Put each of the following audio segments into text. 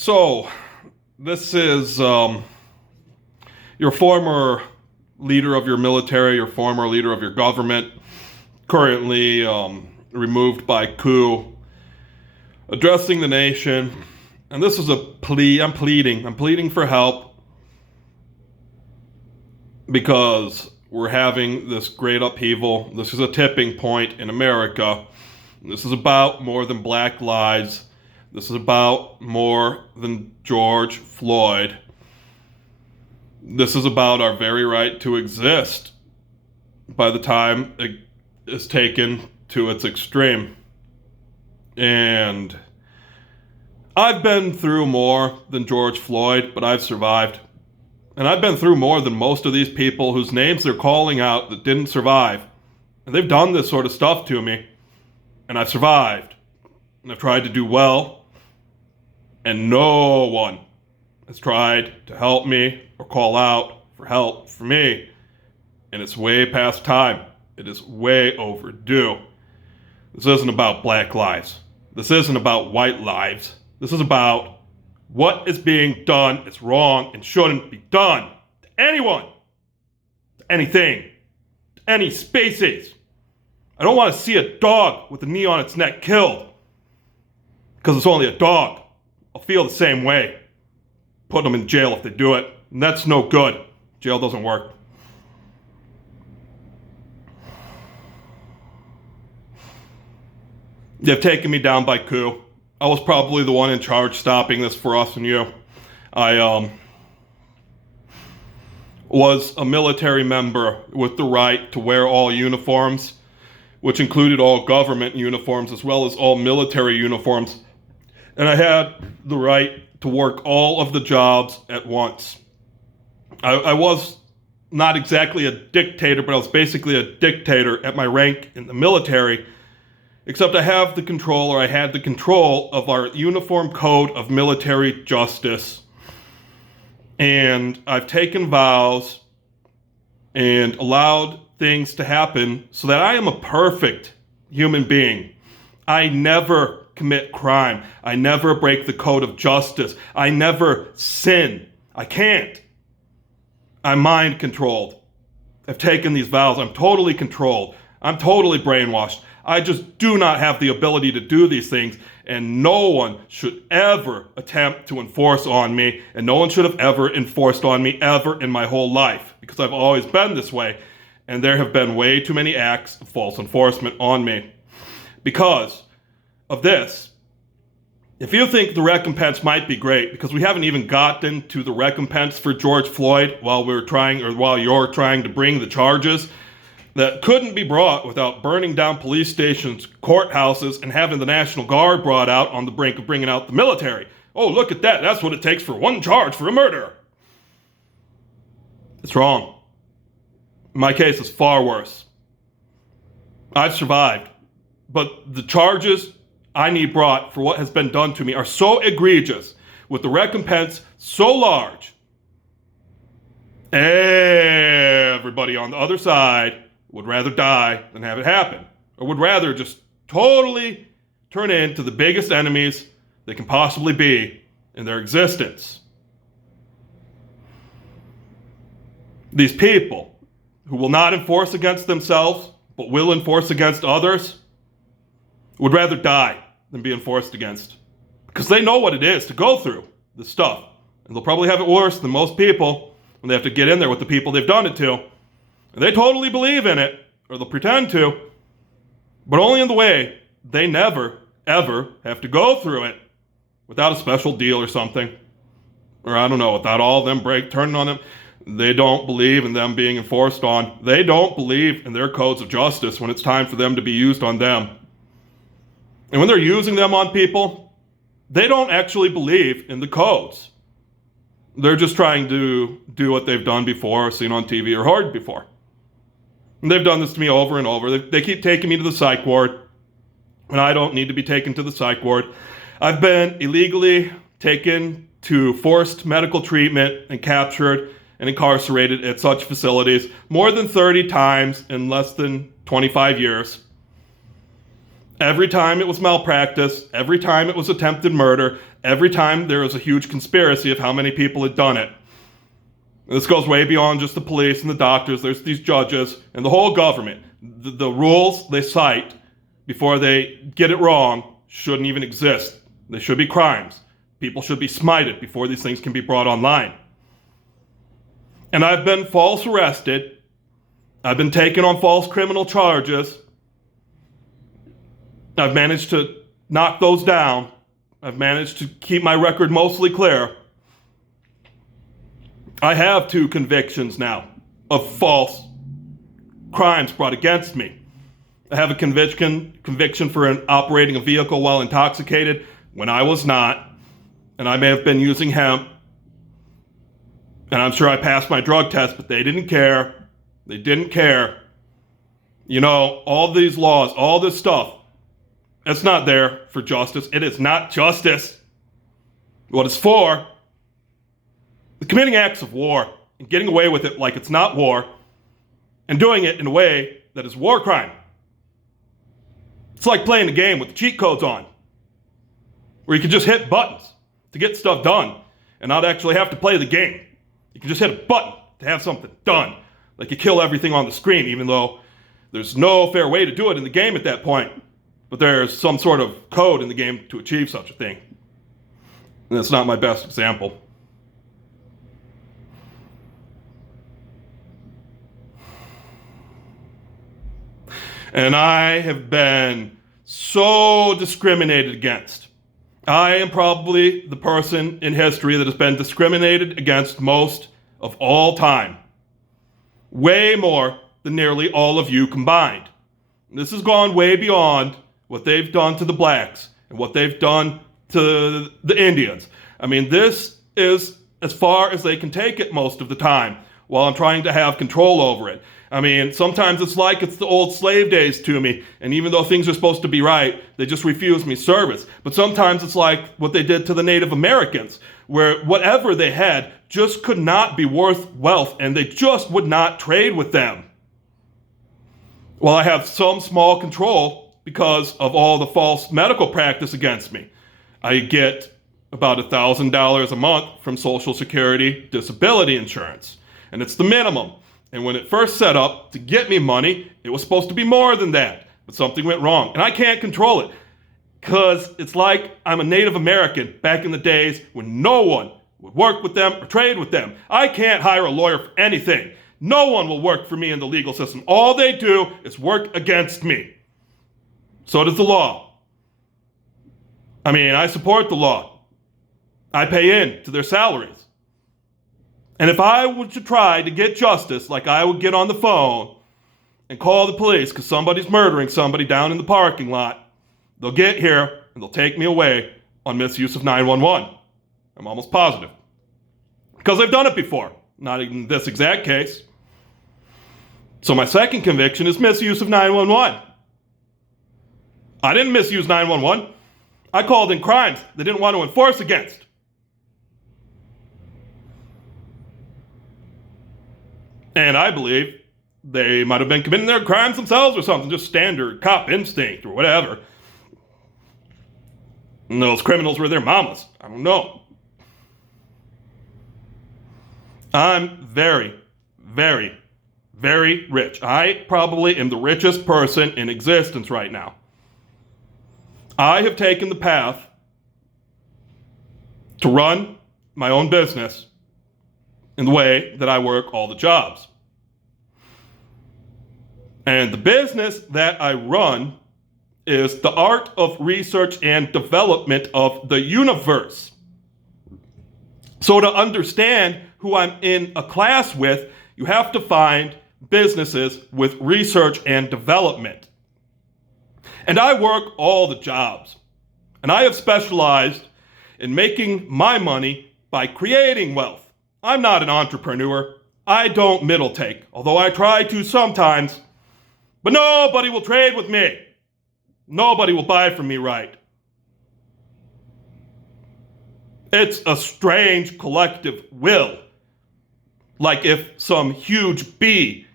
So, this is your former leader of your military, your former leader of your government, currently removed by coup, addressing the nation. And this is a plea. I'm pleading for help because we're having this great upheaval. This is a tipping point in America. This is about more than black lives. This is about more than George Floyd. This is about our very right to exist by the time it is taken to its extreme. And I've been through more than George Floyd, but I've survived. And I've been through more than most of these people whose names they're calling out that didn't survive. And they've done this sort of stuff to me. And I've survived. And I've tried to do well. And no one has tried to help me or call out for help for me. And it's way past time. It is way overdue. This isn't about black lives. This isn't about white lives. This is about what is being done. It's wrong and shouldn't be done to anyone, to anything, to any species. I don't want to see a dog with a knee on its neck killed because it's only a dog. I'll feel the same way. Put them in jail if they do it. And that's no good. Jail doesn't work. They've taken me down by coup. I was probably the one in charge stopping this for us and you. I was a military member with the right to wear all uniforms, which included all government uniforms as well as all military uniforms. And I had the right to work all of the jobs at once. I was not exactly a dictator, but I was basically a dictator at my rank in the military, except I had the control of our uniform code of military justice. And I've taken vows and allowed things to happen so that I am a perfect human being. I never commit crime. I never break the code of justice. I never sin. I can't. I'm mind controlled. I've taken these vows. I'm totally controlled. I'm totally brainwashed. I just do not have the ability to do these things, and no one should ever attempt to enforce on me, and no one should have ever enforced on me ever in my whole life, because I've always been this way, and there have been way too many acts of false enforcement on me. Because of this, if you think the recompense might be great, because we haven't even gotten to the recompense for George Floyd while you're trying to bring the charges that couldn't be brought without burning down police stations, courthouses, and having the National Guard brought out on the brink of bringing out the military. Oh, look at that. That's what it takes for one charge for a murder. It's wrong. My case is far worse. I've survived, but the charges I need brought for what has been done to me are so egregious, with the recompense so large. Everybody on the other side would rather die than have it happen, or would rather just totally turn into the biggest enemies they can possibly be in their existence. These people who will not enforce against themselves, but will enforce against others, would rather die than be enforced against. Because they know what it is to go through this stuff. And they'll probably have it worse than most people when they have to get in there with the people they've done it to. And they totally believe in it, or they'll pretend to, but only in the way they never, ever have to go through it without a special deal or something. Or I don't know, without all of them turning on them. They don't believe in them being enforced on. They don't believe in their codes of justice when it's time for them to be used on them. And when they're using them on people, they don't actually believe in the codes. They're just trying to do what they've done before, seen on TV or heard before. And they've done this to me over and over. They keep taking me to the psych ward, and I don't need to be taken to the psych ward. I've been illegally taken to forced medical treatment and captured and incarcerated at such facilities more than 30 times in less than 25 years. Every time it was malpractice, every time it was attempted murder, every time there was a huge conspiracy of how many people had done it. This goes way beyond just the police and the doctors. There's these judges and the whole government. The rules they cite before they get it wrong shouldn't even exist. They should be crimes. People should be smited before these things can be brought online. And I've been false arrested. I've been taken on false criminal charges. I've managed to knock those down. I've managed to keep my record mostly clear. I have 2 convictions now of false crimes brought against me. I have a conviction for operating a vehicle while intoxicated when I was not, and I may have been using hemp. And I'm sure I passed my drug test, but they didn't care. They didn't care. You know, all these laws, all this stuff, it's not there for justice. It is not justice. What it's for, committing acts of war and getting away with it like it's not war and doing it in a way that is war crime. It's like playing the game with the cheat codes on, where you can just hit buttons to get stuff done and not actually have to play the game. You can just hit a button to have something done. Like you kill everything on the screen, even though there's no fair way to do it in the game at that point. But there's some sort of code in the game to achieve such a thing. And that's not my best example. And I have been so discriminated against. I am probably the person in history that has been discriminated against most of all time. Way more than nearly all of you combined. This has gone way beyond what they've done to the blacks and what they've done to the Indians. I mean, this is as far as they can take it most of the time while I'm trying to have control over it. I mean, sometimes it's like it's the old slave days to me, and even though things are supposed to be right, they just refuse me service. But sometimes it's like what they did to the Native Americans, where whatever they had just could not be worth wealth, and they just would not trade with them. Well, I have some small control because of all the false medical practice against me. I get about $1,000 a month from Social Security disability insurance, and it's the minimum. And when it first set up to get me money, it was supposed to be more than that. But something went wrong. And I can't control it. Because it's like I'm a Native American back in the days when no one would work with them or trade with them. I can't hire a lawyer for anything. No one will work for me in the legal system. All they do is work against me. So does the law. I mean, I support the law. I pay in to their salaries. And if I were to try to get justice, like I would get on the phone and call the police because somebody's murdering somebody down in the parking lot, they'll get here and they'll take me away on misuse of 911. I'm almost positive. Because I've done it before. Not in this exact case. So my second conviction is misuse of 911. I didn't misuse 911. I called in crimes they didn't want to enforce against. And I believe they might have been committing their crimes themselves or something, just standard cop instinct or whatever. And those criminals were their mamas. I don't know. I'm very, very, very rich. I probably am the richest person in existence right now. I have taken the path to run my own business in the way that I work all the jobs. And the business that I run is the art of research and development of the universe. So to understand who I'm in a class with, you have to find businesses with research and development. And I work all the jobs. And I have specialized in making my money by creating wealth. I'm not an entrepreneur. I don't middle take, although I try to sometimes. But nobody will trade with me. Nobody will buy from me right. It's a strange collective will. Like if some huge bee,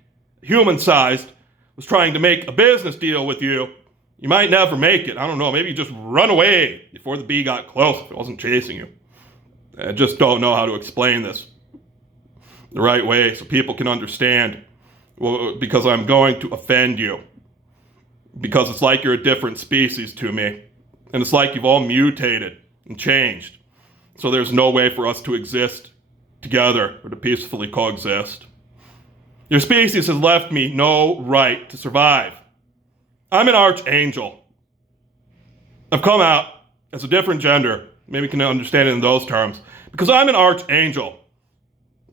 human-sized, was trying to make a business deal with you, You might never make it. I don't know. Maybe you just run away before the bee got close if it wasn't chasing you. I just don't know how to explain this the right way so people can understand. Well, because I'm going to offend you. Because it's like you're a different species to me. And it's like you've all mutated and changed. So there's no way for us to exist together or to peacefully coexist. Your species has left me no right to survive. I'm an archangel. I've come out as a different gender. Maybe you can understand it in those terms. Because I'm an archangel.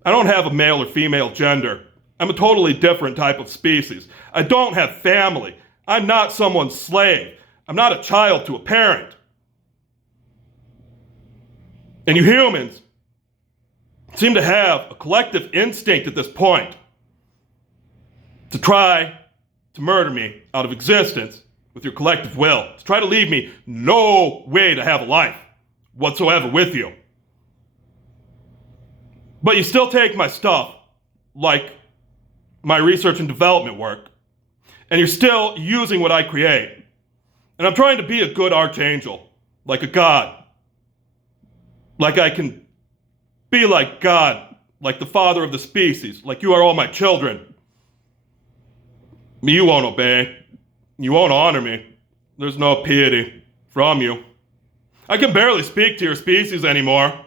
I don't have a male or female gender. I'm a totally different type of species. I don't have family. I'm not someone's slave. I'm not a child to a parent. And you humans seem to have a collective instinct at this point to try to murder me out of existence with your collective will, to try to leave me no way to have a life whatsoever with you. But you still take my stuff, like my research and development work, and you're still using what I create. And I'm trying to be a good archangel, like a god. Like I can be like God, like the father of the species, like you are all my children. You won't obey. You won't honor me. There's no piety from you. I can barely speak to your species anymore.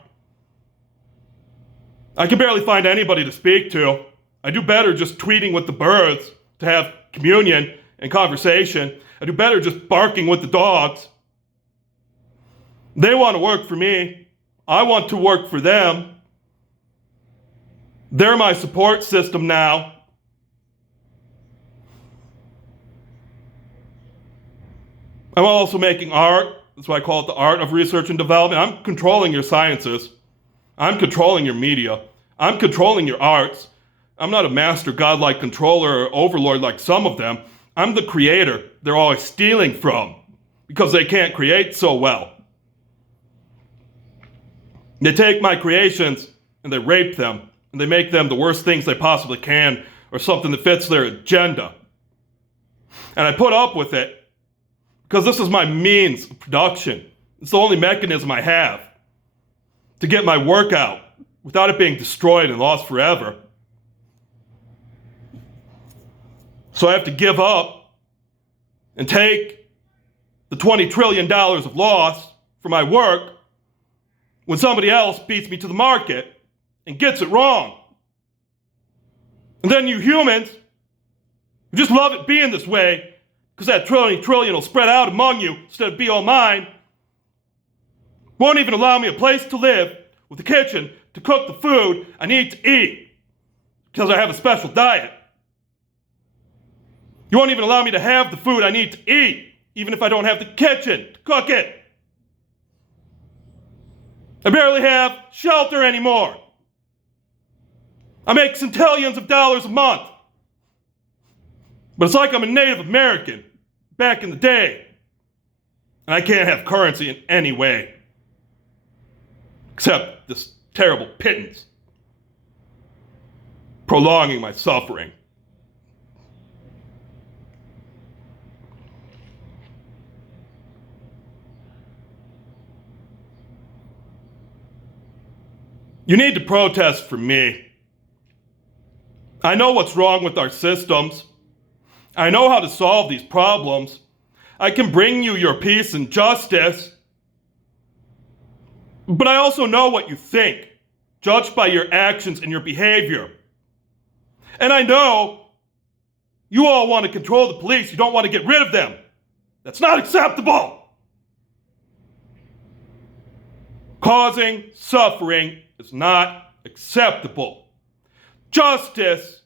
I can barely find anybody to speak to. I do better just tweeting with the birds to have communion and conversation. I do better just barking with the dogs. They want to work for me. I want to work for them. They're my support system now. I'm also making art. That's why I call it the art of research and development. I'm controlling your sciences. I'm controlling your media. I'm controlling your arts. I'm not a master godlike controller or overlord like some of them. I'm the creator they're always stealing from because they can't create so well. They take my creations and they rape them and they make them the worst things they possibly can or something that fits their agenda. And I put up with it because this is my means of production. It's the only mechanism I have to get my work out without it being destroyed and lost forever. So I have to give up and take the $20 trillion of loss for my work when somebody else beats me to the market and gets it wrong. And then you humans, who just love it being this way, because that trillion will spread out among you instead of be all mine, won't even allow me a place to live with a kitchen to cook the food I need to eat because I have a special diet. You won't even allow me to have the food I need to eat, even if I don't have the kitchen to cook it. I barely have shelter anymore. I make centillions of dollars a month. But it's like I'm a Native American back in the day. And I can't have currency in any way. Except this terrible pittance. Prolonging my suffering. You need to protest for me. I know what's wrong with our systems. I know how to solve these problems. I can bring you your peace and justice. But I also know what you think, judged by your actions and your behavior. And I know you all want to control the police. You don't want to get rid of them. That's not acceptable. Causing suffering is not acceptable. Justice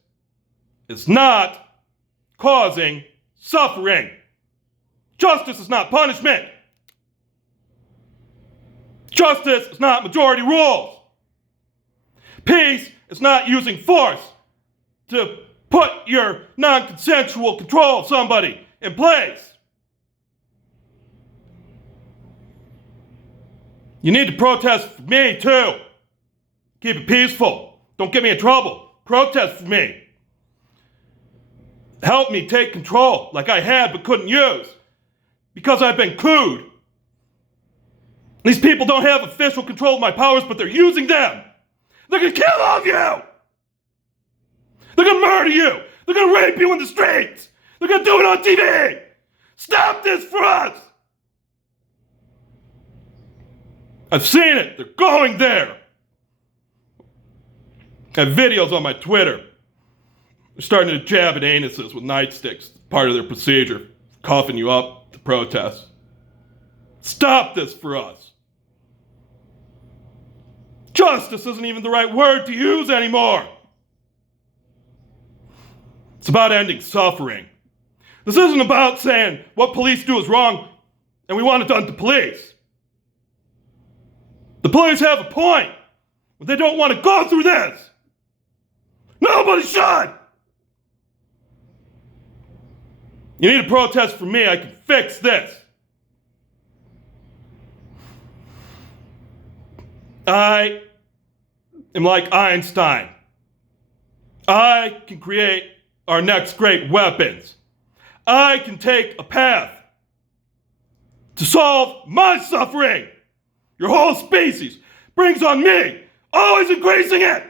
is not causing suffering. Justice is not punishment. Justice is not majority rules. Peace is not using force to put your non-consensual control of somebody in place. You need to protest for me too. Keep it peaceful. Don't get me in trouble. Protest for me. Help me take control like I had but couldn't use. because I've been cooed. These people don't have official control of my powers, but they're using them. They're gonna kill all of you. They're gonna murder you. They're gonna rape you in the streets. They're gonna do it on TV. Stop this for us. I've seen it. They're going there. I have videos on my Twitter. They're starting to jab at anuses with nightsticks, part of their procedure, coughing you up to protest. Stop this for us. Justice isn't even the right word to use anymore. It's about ending suffering. This isn't about saying what police do is wrong and we want it done to police. The police have a point, but they don't want to go through this. Nobody should. You need a protest from me. I can fix this. I am like Einstein. I can create our next great weapons. I can take a path to solve my suffering. Your whole species brings on me, always increasing it.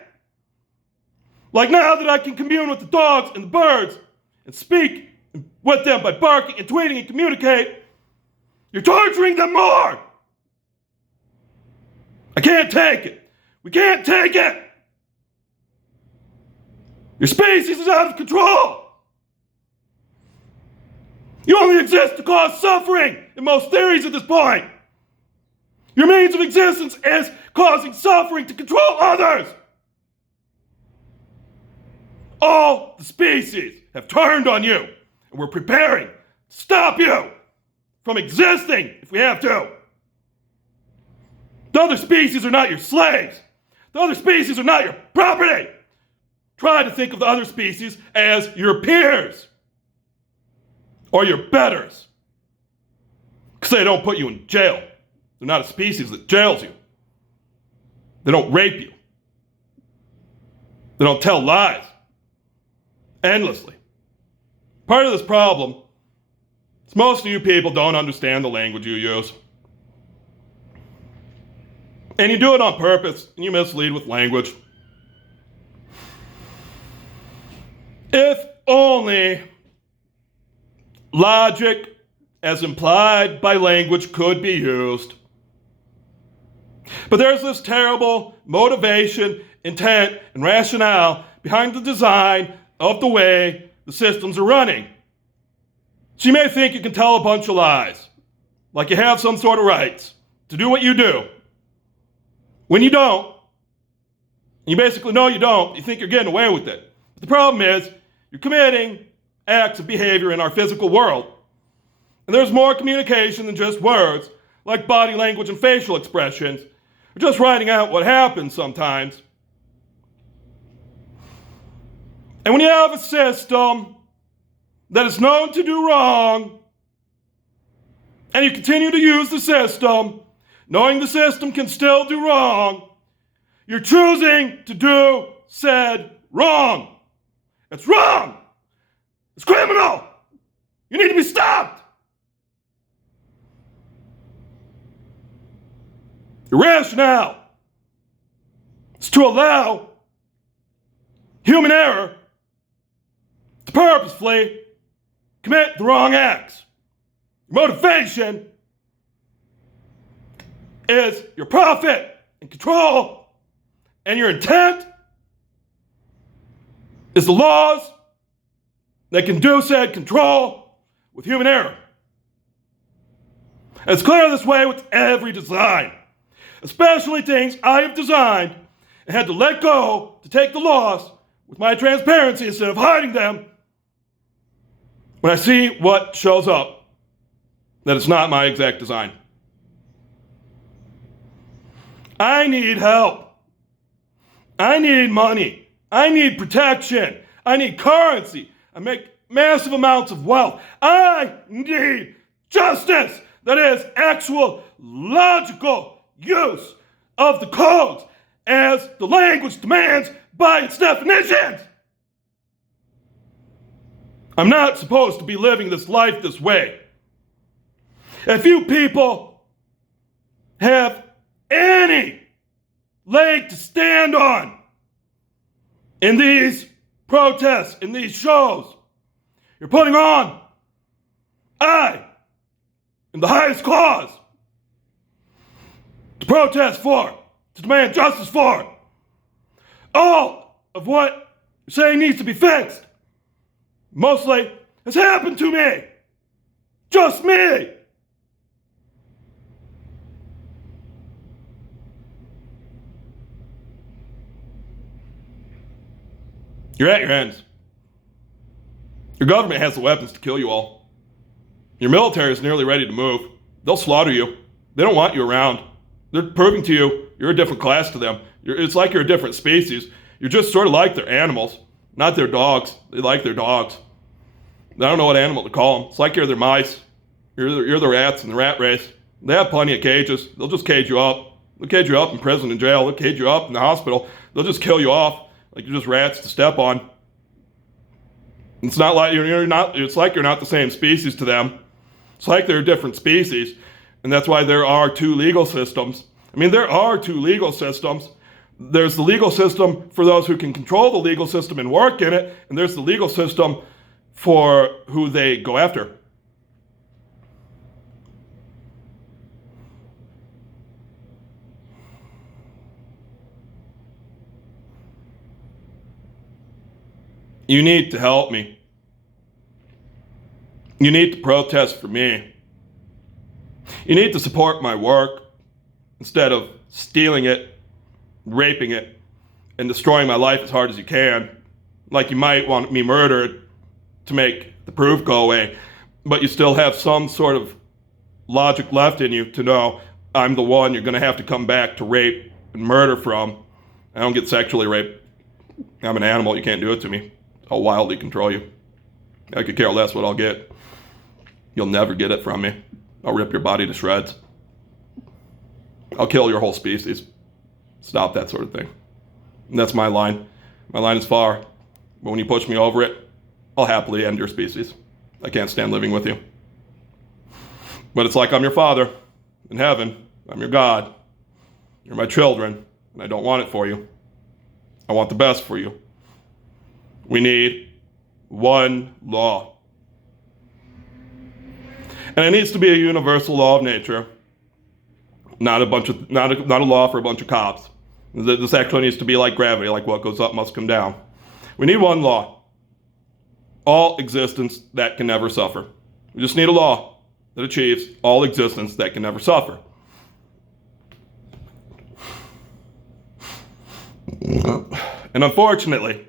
Like now that I can commune with the dogs and the birds and speak with them by barking and tweeting and communicate, you're torturing them more. I can't take it. We can't take it. Your species is out of control. You only exist to cause suffering in most theories at this point. Your means of existence is causing suffering to control others. All the species have turned on you, and we're preparing to stop you from existing if we have to. The other species are not your slaves. The other species are not your property. Try to think of the other species as your peers or your betters, because they don't put you in jail. They're not a species that jails you. They don't rape you. They don't tell lies endlessly. Part of this problem is most of you people don't understand the language you use. And you do it on purpose, and you mislead with language. If only logic as implied by language could be used. But there's this terrible motivation, intent, and rationale behind the design of the way the systems are running. So you may think you can tell a bunch of lies, like you have some sort of rights to do what you do. When you don't, you basically know you don't, you think you're getting away with it. But the problem is, you're committing acts of behavior in our physical world. And there's more communication than just words, like body language and facial expressions, or just writing out what happens sometimes. And when you have a system that is known to do wrong, and you continue to use the system, knowing the system can still do wrong, you're choosing to do said wrong. It's wrong. It's criminal. You need to be stopped. Your rationale is to allow human error to purposefully commit the wrong acts. Your motivation is your profit and control, and your intent is the laws that can do said control with human error. And it's clear this way with every design, especially things I have designed and had to let go to take the loss with my transparency instead of hiding them when I see what shows up, that it's not my exact design. I need help. I need money. I need protection. I need currency. I make massive amounts of wealth. I need justice. That is actual logical use of the codes as the language demands by its definitions. I'm not supposed to be living this life this way. If you people have any leg to stand on in these protests, in these shows you're putting on, I am the highest cause to protest for, to demand justice for. All of what you're saying needs to be fixed mostly has happened to me. Just me. You're at your ends. Your government has the weapons to kill you all. Your military is nearly ready to move. They'll slaughter you. They don't want you around. They're proving to you you're a different class to them. It's like you're a different species. You're just sort of like their animals, not their dogs. They like their dogs. I don't know what animal to call them. It's like you're their mice. You're the rats in the rat race. They have plenty of cages. They'll just cage you up. They'll cage you up in prison and jail. They'll cage you up in the hospital. They'll just kill you off like you're just rats to step on. It's not like you're not. It's like you're not the same species to them. It's like they're a different species, and that's why there are two legal systems. I mean, there are two legal systems. There's the legal system for those who can control the legal system and work in it, and there's the legal system for who they go after. You need to help me. You need to protest for me. You need to support my work instead of stealing it, raping it, and destroying my life as hard as you can. Like you might want me murdered to make the proof go away, but you still have some sort of logic left in you to know I'm the one you're going to have to come back to rape and murder from. I don't get sexually raped. I'm an animal. You can't do it to me. I'll wildly control you. I could care less what I'll get. You'll never get it from me. I'll rip your body to shreds. I'll kill your whole species. Stop that sort of thing. And that's my line. My line is far. But when you push me over it, I'll happily end your species. I can't stand living with you. But it's like I'm your father in heaven. I'm your God. You're my children, and I don't want it for you. I want the best for you. We need one law. And it needs to be a universal law of nature, not a law for a bunch of cops. This actually needs to be like gravity, like what goes up must come down. We need one law. All existence that can never suffer. We just need a law that achieves all existence that can never suffer. And unfortunately,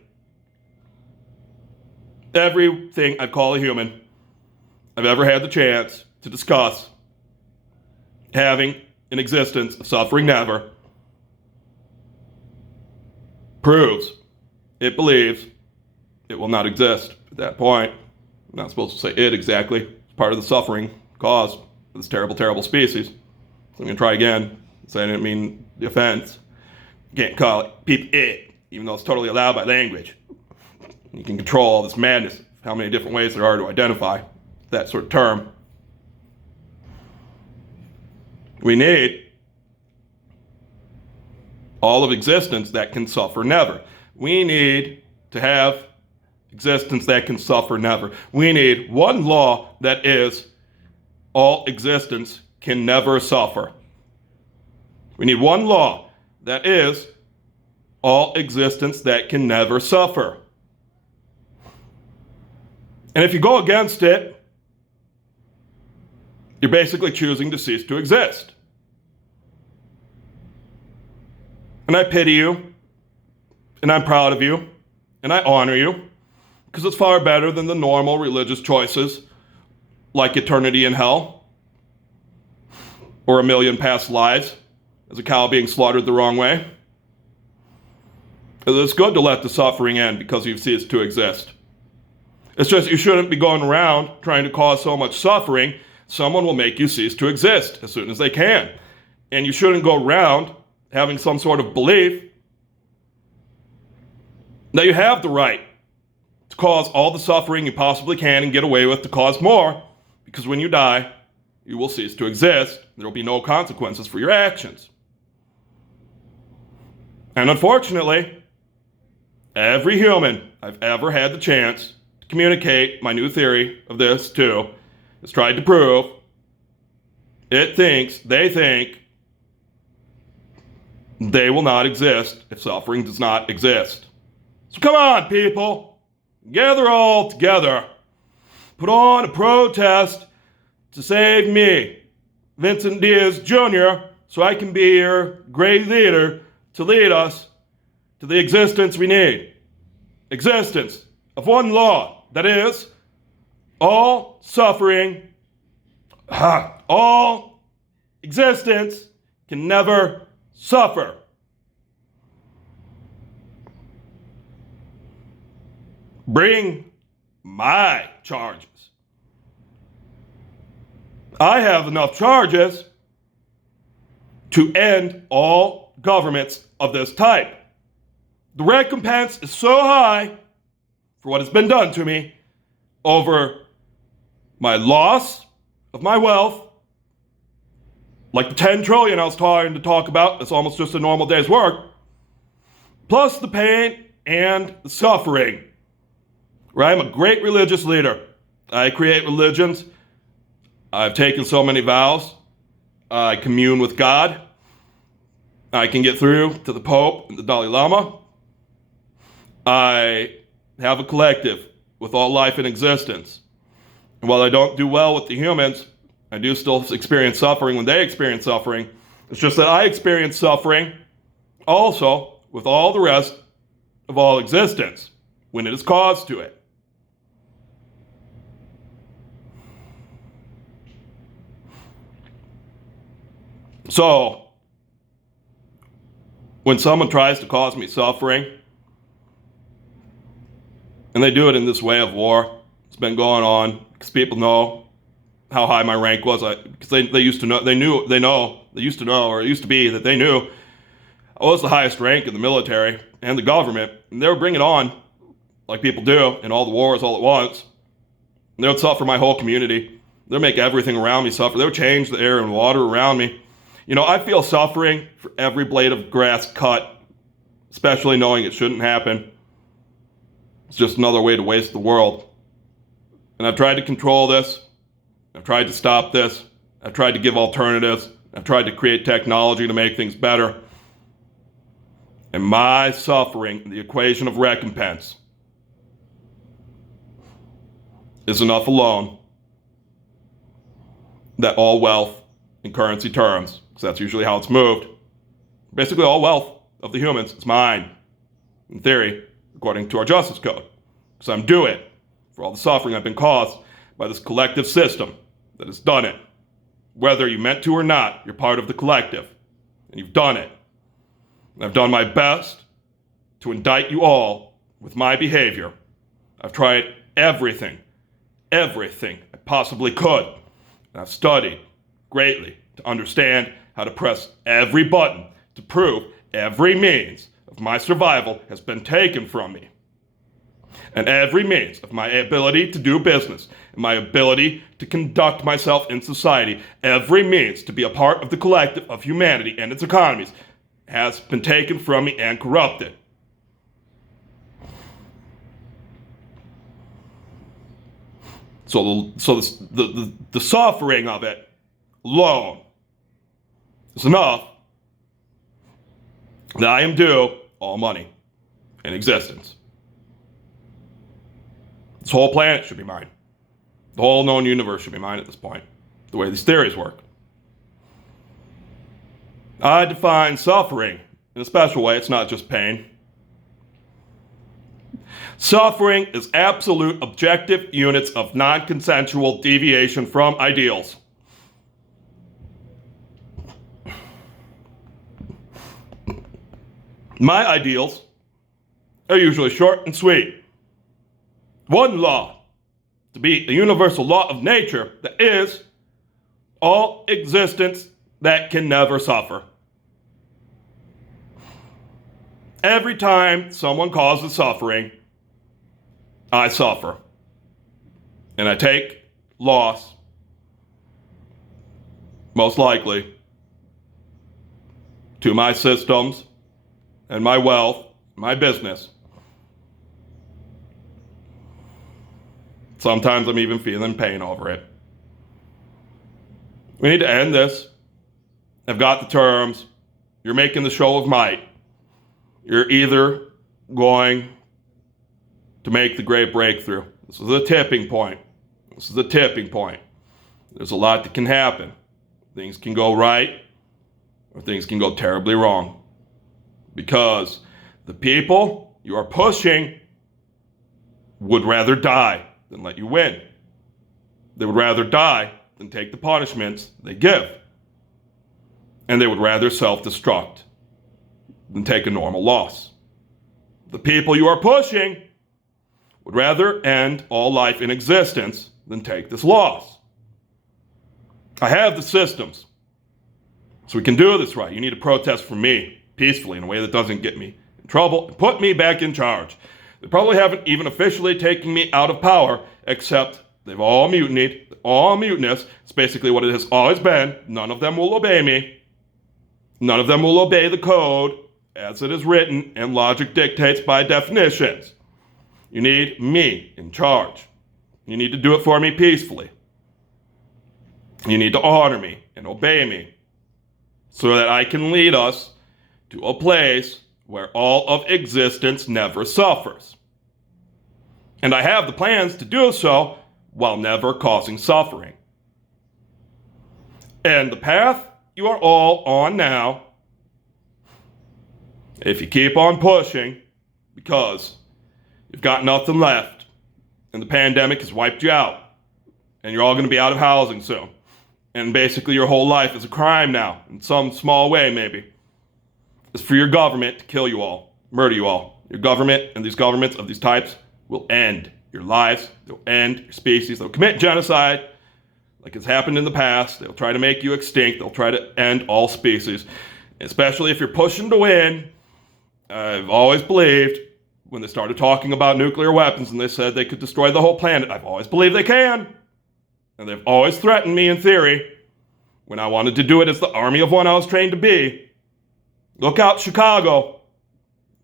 everything I call a human I've ever had the chance to discuss having an existence of suffering never proves it believes it will not exist at that point. I'm not supposed to say it exactly. It's part of the suffering caused by this terrible, terrible species. So I'm going to try again. Say I didn't mean the offense. You can't call it it, even though it's totally allowed by language. You can control all this madness, how many different ways there are to identify that sort of term. We need all of existence that can suffer never. We need to have existence that can suffer never. We need one law that is all existence can never suffer. We need one law that is all existence that can never suffer. And if you go against it, you're basically choosing to cease to exist. And I pity you, and I'm proud of you, and I honor you, because it's far better than the normal religious choices, like eternity in hell, or a million past lives, as a cow being slaughtered the wrong way. It's good to let the suffering end because you've ceased to exist. It's just you shouldn't be going around trying to cause so much suffering. Someone will make you cease to exist as soon as they can. And you shouldn't go around having some sort of belief that you have the right to cause all the suffering you possibly can and get away with to cause more, because when you die you will cease to exist. There will be no consequences for your actions. And unfortunately, every human I've ever had the chance to communicate my new theory of this to has tried to prove they think they will not exist if suffering does not exist. So come on, people. Gather all together. Put on a protest to save me, Vincent Diaz Jr., so I can be your great leader to lead us to the existence we need. Existence of one law, that is, all suffering, all existence can never suffer. Bring my charges. I have enough charges to end all governments of this type. The recompense is so high for what has been done to me over my loss of my wealth, like the 10 trillion I was trying to talk about, it's almost just a normal day's work, plus the pain and the suffering. Right? I'm a great religious leader. I create religions. I've taken so many vows. I commune with God. I can get through to the Pope and the Dalai Lama. I have a collective with all life in existence. And while I don't do well with the humans, I do still experience suffering when they experience suffering. It's just that I experience suffering also with all the rest of all existence when it is caused to it. So, when someone tries to cause me suffering, and they do it in this way of war, it's been going on because people know how high my rank was. Because they used to know, it used to be that they knew I was the highest rank in the military and the government, and they would bring it on like people do in all the wars all at once. And they would suffer my whole community. They would make everything around me suffer. They would change the air and water around me. You know, I feel suffering for every blade of grass cut, especially knowing it shouldn't happen. It's just another way to waste the world. And I've tried to control this. I've tried to stop this. I've tried to give alternatives. I've tried to create technology to make things better. And my suffering, the equation of recompense, is enough alone that all wealth in currency terms, because that's usually how it's moved, basically all wealth of the humans is mine, in theory, according to our justice code. Because I'm due it for all the suffering I've been caused by this collective system that has done it. Whether you meant to or not, you're part of the collective, and you've done it. And I've done my best to indict you all with my behavior. I've tried everything I possibly could. And I've studied greatly to understand how to press every button to prove every means of my survival has been taken from me. And every means of my ability to do business, and my ability to conduct myself in society, every means to be a part of the collective of humanity and its economies has been taken from me and corrupted. So the suffering of it alone is enough that I am due all money in existence. This whole planet should be mine. The whole known universe should be mine at this point, the way these theories work. I define suffering in a special way. It's not just pain. Suffering is absolute objective units of non-consensual deviation from ideals. My ideals are usually short and sweet. One law, to be a universal law of nature that is all existence that can never suffer. Every time someone causes suffering, I suffer. And I take loss. most likely, to my systems and my wealth, my business. Sometimes I'm even feeling pain over it. We need to end this. I've got the terms. You're making the show of might. You're either going to make the great breakthrough. This is a tipping point. This is a tipping point. There's a lot that can happen. Things can go right, or things can go terribly wrong. Because the people you are pushing would rather die than let you win. They would rather die than take the punishments they give. And they would rather self-destruct than take a normal loss. The people you are pushing would rather end all life in existence than take this loss. I have the systems, so we can do this right. You need to protest for me peacefully in a way that doesn't get me in trouble and put me back in charge. They probably haven't even officially taken me out of power, except they've all mutinied, all mutinous. It's basically what it has always been. None of them will obey me. None of them will obey the code as it is written, and logic dictates by definitions. You need me in charge. You need to do it for me peacefully. You need to honor me and obey me so that I can lead us to a place where all of existence never suffers. And I have the plans to do so while never causing suffering. And the path you are all on now, if you keep on pushing, because you've got nothing left, and the pandemic has wiped you out, and you're all going to be out of housing soon, and basically your whole life is a crime now, in some small way maybe, is for your government to kill you all, murder you all. Your government and these governments of these types will end your lives, they'll end your species, they'll commit genocide, like it's happened in the past. They'll try to make you extinct, they'll try to end all species, especially if you're pushing to win. I've always believed, when they started talking about nuclear weapons and they said they could destroy the whole planet, I've always believed they can. And they've always threatened me in theory when I wanted to do it as the army of one I was trained to be. Look out, Chicago.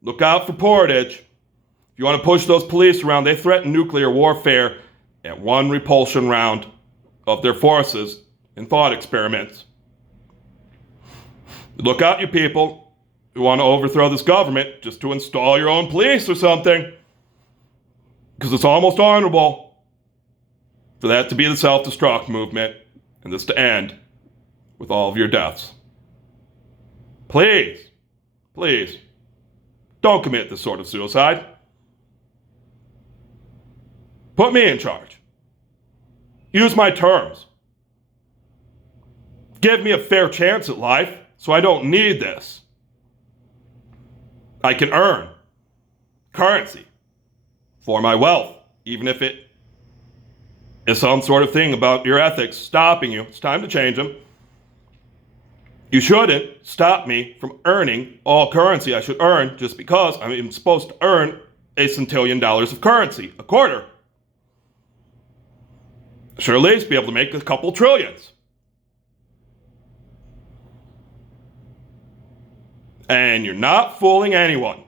Look out for Portage. If you want to push those police around, they threaten nuclear warfare at one repulsion round of their forces in thought experiments. Look out, you people who want to overthrow this government just to install your own police or something. Because it's almost honorable for that to be the self-destruct movement and this to end with all of your deaths. Please, please, don't commit this sort of suicide. Put me in charge. Use my terms. Give me a fair chance at life so I don't need this. I can earn currency for my wealth, even if it is some sort of thing about your ethics stopping you. It's time to change them. You shouldn't stop me from earning all currency I should earn just because I'm even supposed to earn $1 centillion of currency, a quarter. I should at least be able to make a couple trillions. And you're not fooling anyone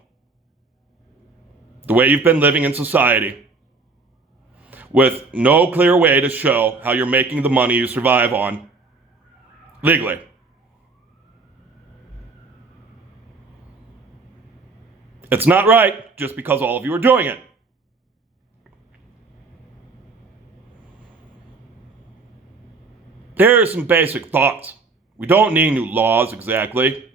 the way you've been living in society, with no clear way to show how you're making the money you survive on legally. It's not right just because all of you are doing it. Here are some basic thoughts. We don't need new laws exactly.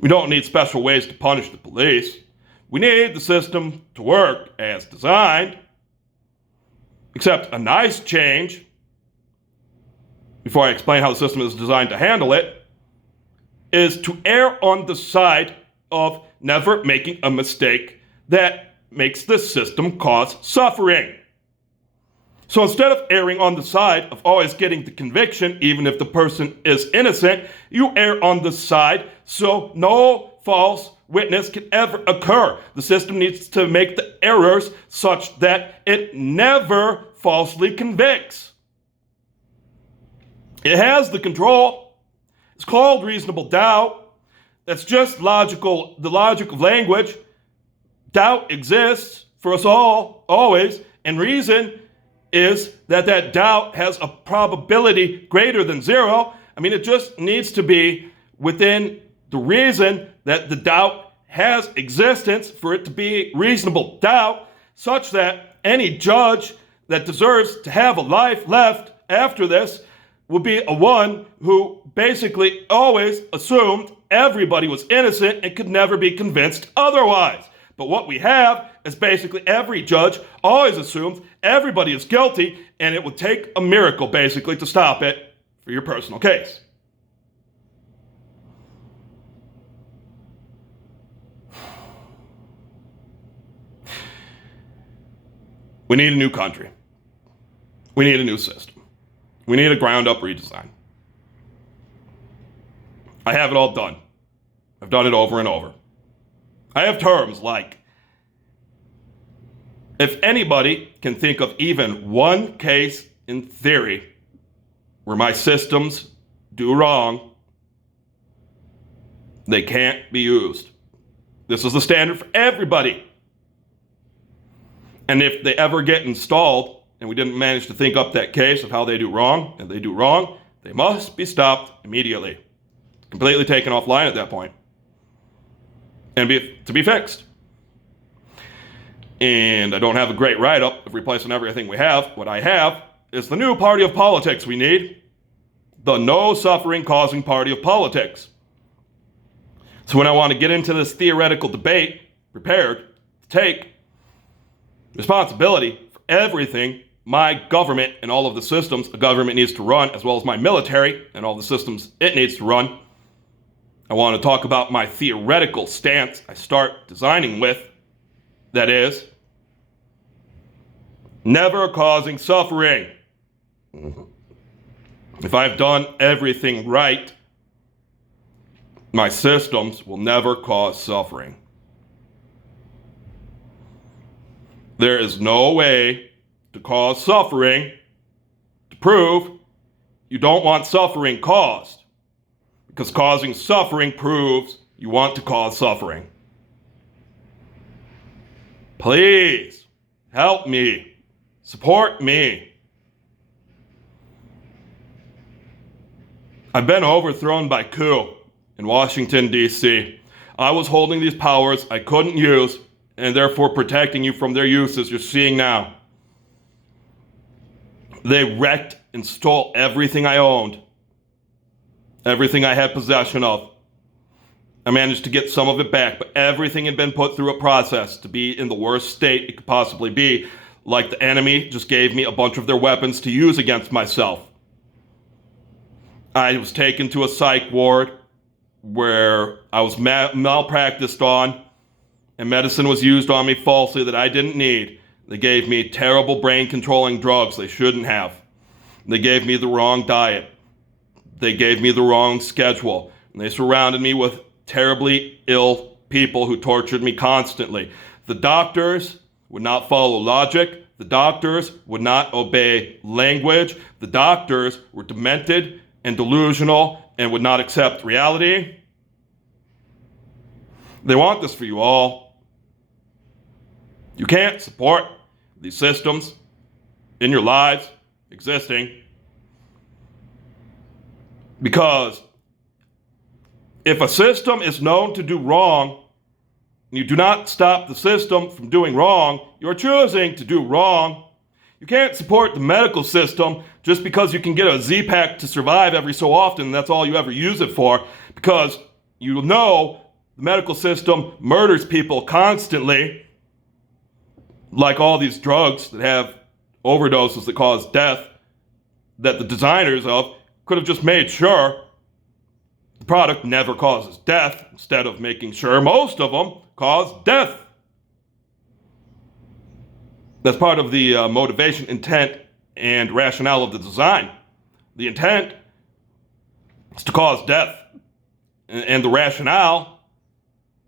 We don't need special ways to punish the police. We need the system to work as designed. Except a nice change, before I explain how the system is designed to handle it, is to err on the side of never making a mistake that makes the system cause suffering. So instead of erring on the side of always getting the conviction, even if the person is innocent, you err on the side so no false witness can ever occur. The system needs to make the errors such that it never falsely convicts. It has the control. It's called reasonable doubt. That's just the logic of language. Doubt exists for us all, always, and reason is that doubt has a probability greater than zero. I mean, it just needs to be within the reason that the doubt has existence for it to be reasonable doubt, such that any judge that deserves to have a life left after this would be a one who basically always assumed everybody was innocent and could never be convinced otherwise. But what we have is basically every judge always assumes everybody is guilty, and it would take a miracle basically to stop it for your personal case. We need a new country. We need a new system. We need a ground-up redesign. I have it all done. I've done it over and over. I have terms like, if anybody can think of even one case in theory where my systems do wrong, they can't be used. This is the standard for everybody. And if they ever get installed and we didn't manage to think up that case of how they do wrong, and they do wrong, they must be stopped immediately. Completely taken offline at that point. And to be fixed. And I don't have a great write-up of replacing everything we have. What I have is the new party of politics we need. The no-suffering-causing party of politics. So when I want to get into this theoretical debate, prepared to take responsibility for everything my government and all of the systems a government needs to run, as well as my military and all the systems it needs to run, I want to talk about my theoretical stance I start designing with, that is, never causing suffering. If I've done everything right, my systems will never cause suffering. There is no way to cause suffering to prove you don't want suffering caused, because causing suffering proves you want to cause suffering. Please help me, support me. I've been overthrown by coup in Washington, D.C. I was holding these powers I couldn't use, and therefore protecting you from their use, as you're seeing now. They wrecked and stole everything I owned, everything I had possession of. I managed to get some of it back, but everything had been put through a process to be in the worst state it could possibly be, like the enemy just gave me a bunch of their weapons to use against myself. I was taken to a psych ward where I was malpracticed on, and medicine was used on me falsely that I didn't need. They gave me terrible brain-controlling drugs they shouldn't have. They gave me the wrong diet. They gave me the wrong schedule. And they surrounded me with terribly ill people who tortured me constantly. The doctors would not follow logic. The doctors would not obey language. The doctors were demented and delusional and would not accept reality. They want this for you all. You can't support these systems in your lives existing, because if a system is known to do wrong, and you do not stop the system from doing wrong, you're choosing to do wrong. You can't support the medical system just because you can get a Z-Pack to survive every so often, and that's all you ever use it for, because you know the medical system murders people constantly, like all these drugs that have overdoses that cause death, that the designers of could have just made sure the product never causes death, instead of making sure most of them cause death. That's part of the motivation, intent, and rationale of the design. The intent is to cause death, and the rationale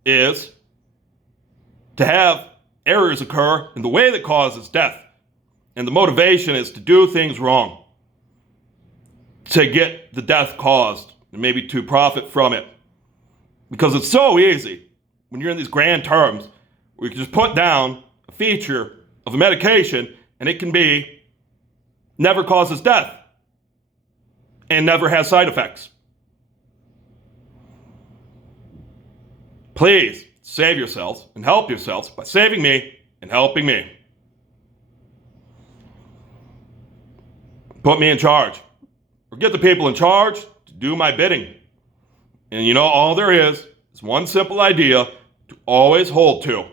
is to have errors occur in the way that causes death. And the motivation is to do things wrong. to get the death caused and maybe to profit from it. Because it's so easy when you're in these grand terms where you can just put down a feature of a medication and it can be never causes death and never has side effects. Please save yourselves and help yourselves by saving me and helping me. Put me in charge, or get the people in charge to do my bidding. And you know, all there is one simple idea to always hold to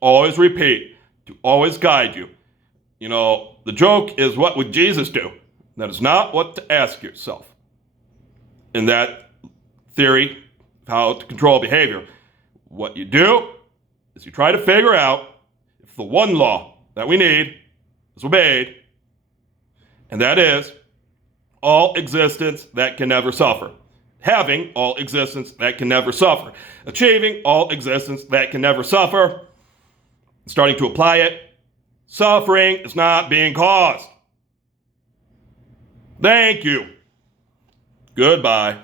always repeat, to always guide you. You know, the joke is, what would Jesus do? That is not what to ask yourself. In that theory of how to control behavior, what you do is you try to figure out if the one law that we need is obeyed, and that is all existence that can never suffer. Having all existence that can never suffer. Achieving all existence that can never suffer. Starting to apply it. Suffering is not being caused. Thank you. Goodbye.